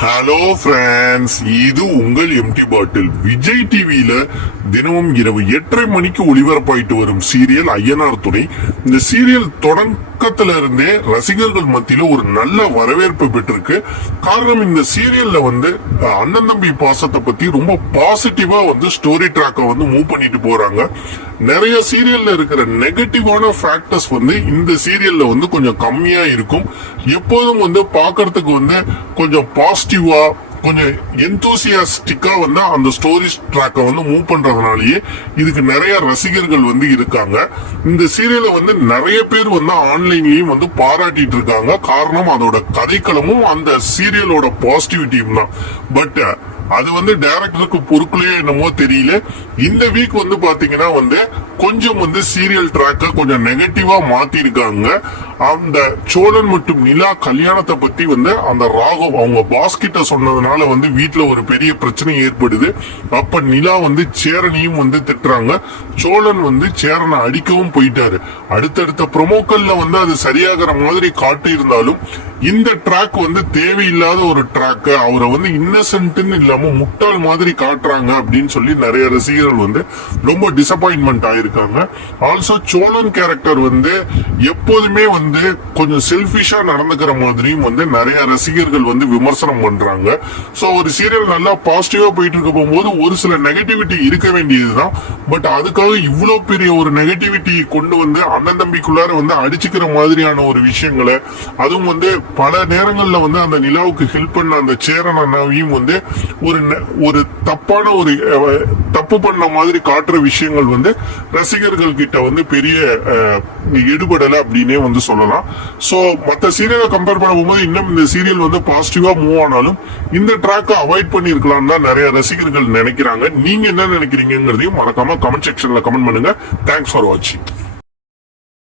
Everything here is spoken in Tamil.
ஹலோ ஃப்ரெண்ட்ஸ், இது உங்கள் எம்டி பாட்டில். விஜய் டிவியில தினமும் இரவு 8:30 மணிக்கு ஒளிபரப்பாயிட்டு வரும் சீரியல் ஐயனார் துணை. இந்த சீரியல் தொடக்கத்துல இருந்தே ரசிகர்கள் மத்தியில ஒரு நல்ல வரவேற்பு பெற்றிருக்கு. காரணம், இந்த சீரியல்ல அண்ணன் தம்பி பாசத்தை பத்தி ரொம்ப பாசிட்டிவா ஸ்டோரி ட்ராக்க மூவ் பண்ணிட்டு போறாங்க. நிறைய சீரியல்ல இருக்கிற நெகட்டிவான ஃபேக்டர்ஸ் இந்த சீரியல்ல கொஞ்சம் கம்மியா இருக்கும். எப்போதும் பாக்குறதுக்கு கொஞ்சம் பாசிட்டிவா, கொஞ்சம் எந்தூசியாஸ்டிக்கா அந்த ஸ்டோரி ட்ராக்க மூவ் பண்றதுனாலயே இதுக்கு நிறைய ரசிகர்கள் இருக்காங்க. இந்த சீரியலை நிறைய பேர் ஆன்லைன்லயும் பாராட்டிட்டு இருக்காங்க. காரணம், அதோட கதைக்களமும் அந்த சீரியலோட பாசிட்டிவிட்டியும் தான். பட் அது டைரக்டருக்கு பொறுக்கலையோ என்னமோ தெரியல. இந்த வீக் பாத்தீங்கன்னா கொஞ்சம் சீரியல் ட்ராக்க கொஞ்சம் நெகட்டிவா மாத்தி இருக்காங்க. அந்த சோழன் மற்றும் நிலா கல்யாணத்தை பத்தி அந்த ராகவ் அவங்க பாஸ் கிட்ட சொன்னதுனால வீட்டுல ஒரு பெரிய பிரச்சனை ஏற்படுது. அப்ப நிலா சேரனையும் திட்டுறாங்க. சோழன் சேரனை அடிக்கவும் போயிட்டாரு. அடுத்தடுத்த ப்ரொமோக்கல்ல அது சரியாகிற மாதிரி காட்டி இருந்தாலும் இந்த ட்ராக் தேவையில்லாத ஒரு ட்ராக். அவரை இன்னசென்ட்னு இல்லாம முட்டாள் மாதிரி காட்டுறாங்க அப்படின்னு சொல்லி நிறைய ரசிகர்கள் ரொம்ப டிசப்பாயின்மெண்ட் ஆயிருக்காங்க. ஆல்சோ சோழன் கேரக்டர் எப்போதுமே கொஞ்சம் செல்பிஷா நடந்துக்கிற மாதிரியும் நிறைய ரசிகர்கள் விமர்சனம் பண்றாங்க. சோ ஒரு சீரியல் நல்லா பாசிட்டிவா போயிட்டு இருக்க போகும்போது ஒரு சில நெகட்டிவிட்டி இருக்க வேண்டியதுதான். பட் அதுக்காக இவ்வளவு பெரிய ஒரு நெகட்டிவிட்டி கொண்டு அண்ணன் தம்பிக்குள்ளார அடிச்சுக்கிற மாதிரியான ஒரு விஷயங்களை, அதுவும் பல நேரங்கள்ல அந்த நிலாவுக்கு ஹெல்ப் பண்ண அந்த சேரன் அண்ணாவையும் ஒரு தப்பான ஒரு தப்பு பண்ண மாதிரி காட்டுற விஷயங்கள் ரசிகர்கள் கிட்ட பெரிய எடுபடல அப்படின்னே சொல்லலாம். சோ மத்த சீரியலை கம்பேர் பண்ணும்போது இன்னும் இந்த சீரியல் பாசிட்டிவா மூவ் ஆனாலும் இந்த ட்ராக்கை அவாய்ட் பண்ணிருக்கலாம் தான் நிறைய ரசிகர்கள் நினைக்கிறாங்க. நீங்க என்ன நினைக்கிறீங்கிறதையும் மறக்காம கமெண்ட் செக்ஷன்ல கமெண்ட் பண்ணுங்க. தேங்க்ஸ் ஃபார் வாட்சிங்.